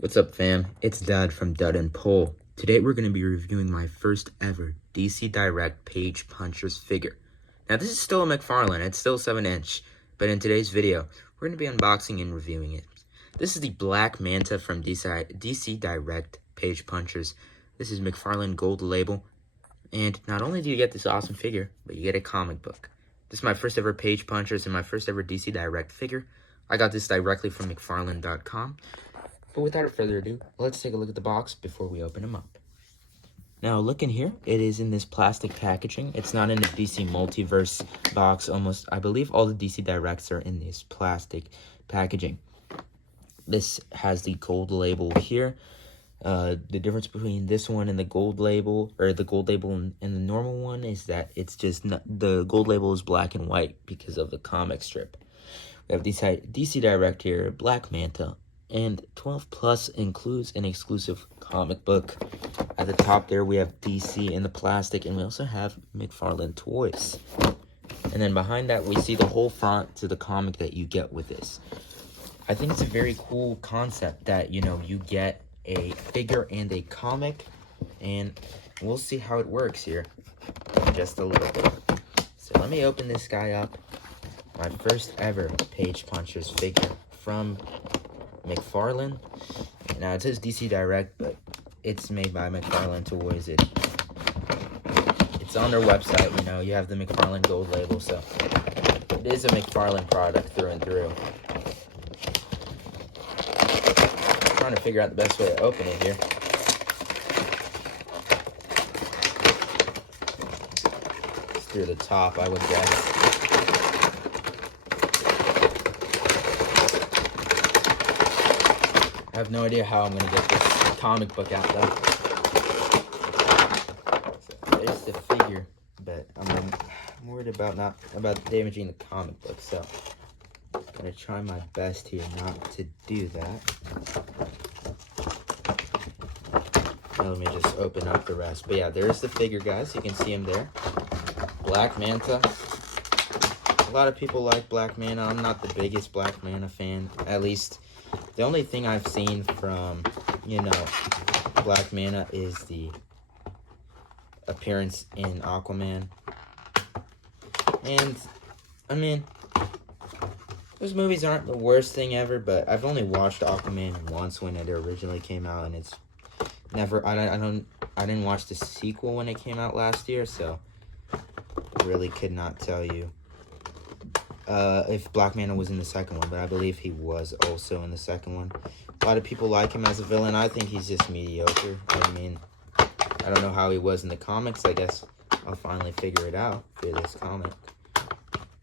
What's up, fam? It's Dad from Dud and Pole. Today we're going to be reviewing my first ever DC Direct Page Punchers figure. Now this is still a McFarlane, it's still 7-inch, but in today's video, we're going to be unboxing and reviewing it. This is the Black Manta from DC Direct Page Punchers. This is McFarlane Gold Label, and not only do you get this awesome figure, but you get a comic book. This is my first ever Page Punchers and my first ever DC Direct figure. I got this directly from McFarlane.com. But without further ado, let's take a look at the box before we open them up. Now, look in here. It is in this plastic packaging. It's not in a DC Multiverse box. I believe all the DC Directs are in this plastic packaging. This has the gold label here. The difference between this one and the gold label, or the gold label and the normal one, is that it's just the gold label is black and white because of the comic strip. We have DC Direct here, Black Manta. And 12 Plus includes an exclusive comic book. At the top there, we have DC in the plastic, and we also have McFarlane toys. And then behind that, we see the whole front to the comic that you get with this. I think it's a very cool concept that, you get a figure and a comic, and we'll see how it works here in just a little bit. So let me open this guy up. My first ever Page Punchers figure from McFarlane. Now it says DC Direct, but it's made by McFarlane Toys. It's on their website. You have the McFarlane Gold label, so it is a McFarlane product through and through. I'm trying to figure out the best way to open it here. It's through the top, I would guess. I have no idea how I'm going to get this comic book out, though. So there's the figure, but I'm worried about damaging the comic book, so I'm going to try my best here not to do that. Now let me just open up the rest. But yeah, there's the figure, guys. You can see him there. Black Manta. A lot of people like Black Manta. I'm not the biggest Black Manta fan, at least. The only thing I've seen from, Black Manta is the appearance in Aquaman. And, I mean, those movies aren't the worst thing ever, but I've only watched Aquaman once when it originally came out, and it's never, I didn't watch the sequel when it came out last year, so really could not tell you if Black Manta was in the second one, but I believe he was also in the second one. A lot of people like him as a villain. I think he's just mediocre. I mean, I don't know how he was in the comics. I guess I'll finally figure it out for this comic.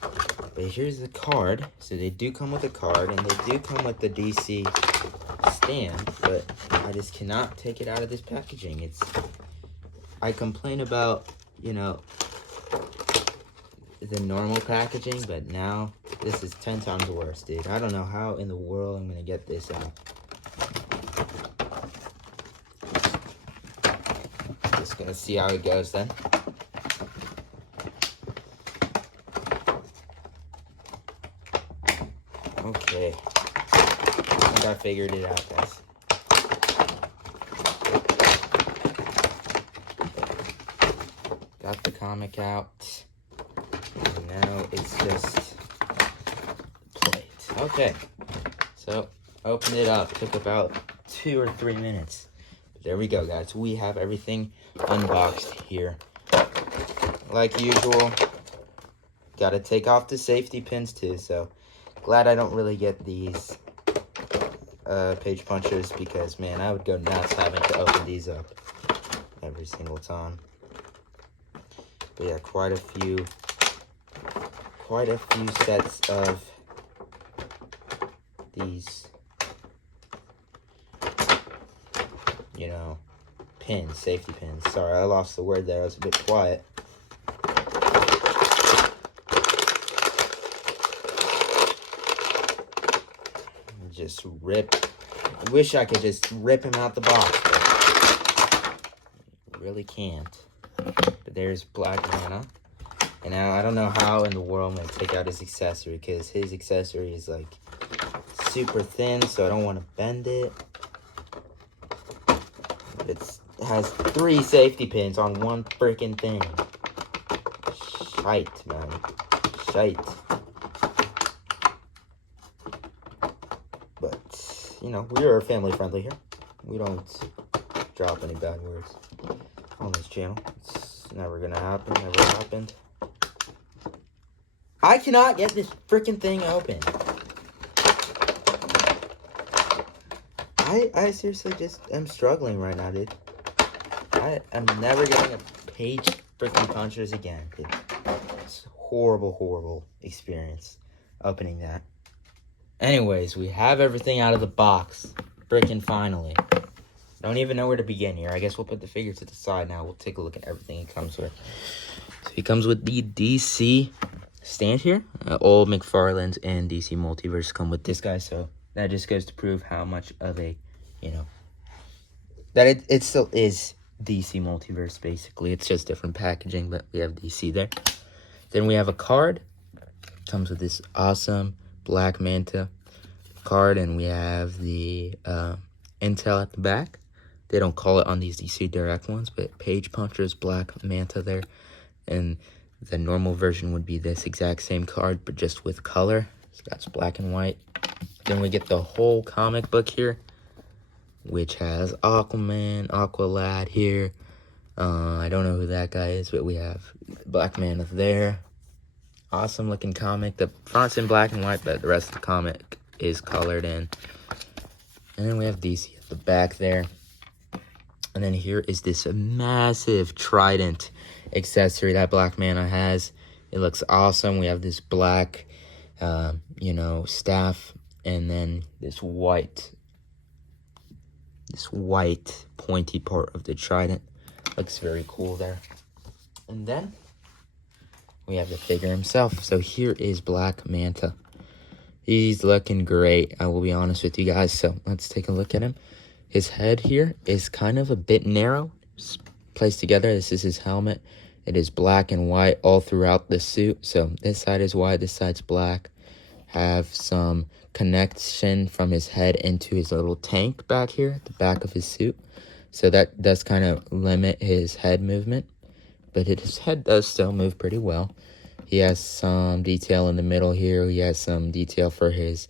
But here's the card. So they do come with a card, and they do come with the DC stand, but I just cannot take it out of this packaging. I complain about, the normal packaging, but now this is 10 times worse, dude. I don't know how in the world I'm gonna get this out. Just gonna see how it goes then. Okay, I think I figured it out, guys. Got the comic out. Now it's just plate. Okay, so opened it up. Took about 2 or 3 minutes. But there we go, guys. We have everything unboxed here. Like usual, gotta take off the safety pins too. So glad I don't really get these Page Punchers, because man, I would go nuts having to open these up every single time. But yeah, quite a few sets of these, pins, safety pins. Sorry, I lost the word there. I was a bit quiet. Just rip. I wish I could just rip him out the box, but really can't. But there's Black Manta. And now I don't know how in the world I'm going to take out his accessory, because his accessory is like super thin, so I don't want to bend it. It has 3 safety pins on one freaking thing. Shite, man. Shite. But, you know, we are family friendly here. We don't drop any bad words on this channel. It's never gonna happen. Never happened. I cannot get this freaking thing open. I seriously just am struggling right now, dude. I am never getting a page freaking punchers again, dude. It's a horrible, horrible experience opening that. Anyways, we have everything out of the box. Freaking finally. Don't even know where to begin here. I guess we'll put the figure to the side now. We'll take a look at everything it comes with. So he comes with the DC stand here. All McFarlane's and DC Multiverse come with this guy, so that just goes to prove how much of a, you know, that it still is DC Multiverse, basically. It's just different packaging, but we have DC there. Then we have a card. Comes with this awesome black manta card, and we have the intel at the back. They don't call it on these DC Direct ones, but Page Puncher's black manta there. And the normal version would be this exact same card, but just with color. So that's black and white. Then we get the whole comic book here, which has Aquaman, Aqualad here. I don't know who that guy is, but we have Black Manta there. Awesome looking comic. The font's in black and white, but the rest of the comic is colored in. And then we have DC at the back there. And then here is this massive trident accessory that Black Manta has. It looks awesome. We have this black, you know, staff, and then this white pointy part of the trident. Looks very cool there. And then we have the figure himself. So here is Black Manta. He's looking great, I will be honest with you guys. So let's take a look at him. His head here is kind of a bit narrow, placed together. This is his helmet. It is black and white all throughout the suit. So this side is white, this side's black. Have some connection from his head into his little tank back here at the back of his suit. So that does kind of limit his head movement, but his head does still move pretty well. He has some detail in the middle here. He has some detail for his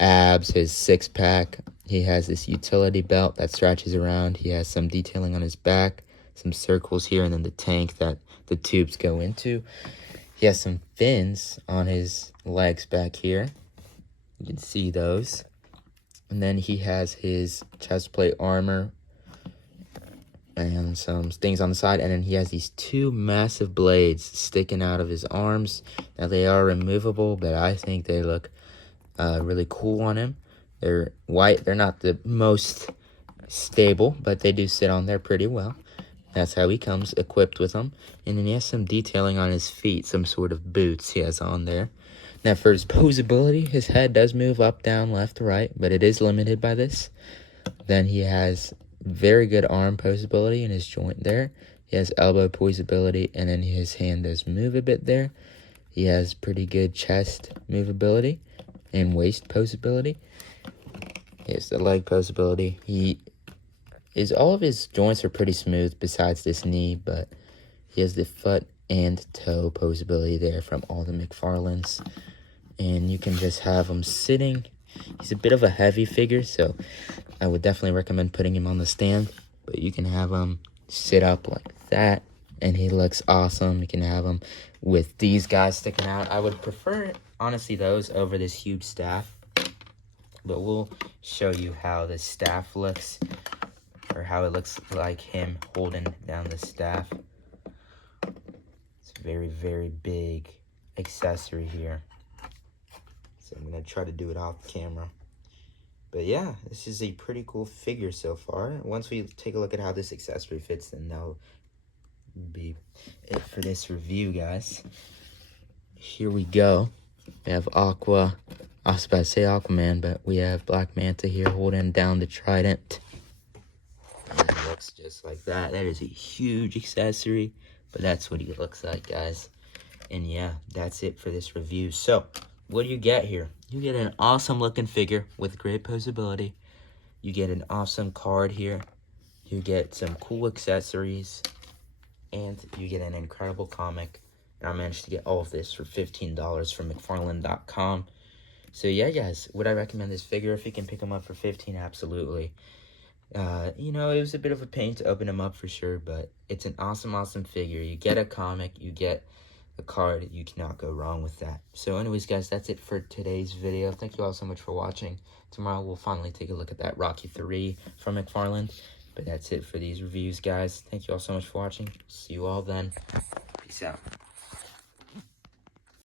abs, his six-pack. He has this utility belt that stretches around. He has some detailing on his back, some circles here, and then the tank that the tubes go into. He has some fins on his legs back here. You can see those. And then he has his chest plate armor and some things on the side. And then he has these 2 massive blades sticking out of his arms. Now, they are removable, but I think they look really cool on him. They're white. They're not the most stable, but they do sit on there pretty well. That's how he comes equipped with them. And then he has some detailing on his feet, some sort of boots he has on there. Now, for his posability, his head does move up, down, left, right, but it is limited by this. Then he has very good arm posability in his joint there. He has elbow posability, and then his hand does move a bit there. He has pretty good chest movability and waist posability. He has the leg posability. All of his joints are pretty smooth besides this knee, but he has the foot and toe posability there from all the McFarlanes. And you can just have him sitting. He's a bit of a heavy figure, so I would definitely recommend putting him on the stand. But you can have him sit up like that, and he looks awesome. You can have him with these guys sticking out. I would prefer, honestly, those over this huge staff. But we'll show you how the staff looks, or how it looks like him holding down the staff. It's a very, very big accessory here. So I'm going to try to do it off camera. But yeah, this is a pretty cool figure so far. Once we take a look at how this accessory fits, then that'll be it for this review, guys. Here we go. We have Aqua. I was about to say Aquaman, but we have Black Manta here holding down the trident. And it looks just like that. That is a huge accessory, but that's what he looks like, guys. And yeah, that's it for this review. So, what do you get here? You get an awesome looking figure with great posability. You get an awesome card here. You you get some cool accessories, and you get an incredible comic. And I managed to get all of this for $15 from McFarlane.com. So yeah, guys, would I recommend this figure? If you can pick them up for $15, absolutely. You know, it was a bit of a pain to open them up for sure, but it's an awesome figure. You get a comic, you get a card, you cannot go wrong with that. So anyways, guys, that's it for today's video. Thank you all so much for watching. Tomorrow we'll finally take a look at that Rocky 3 from McFarlane. But that's it for these reviews, guys. Thank you all so much for watching. See you all then. Peace out.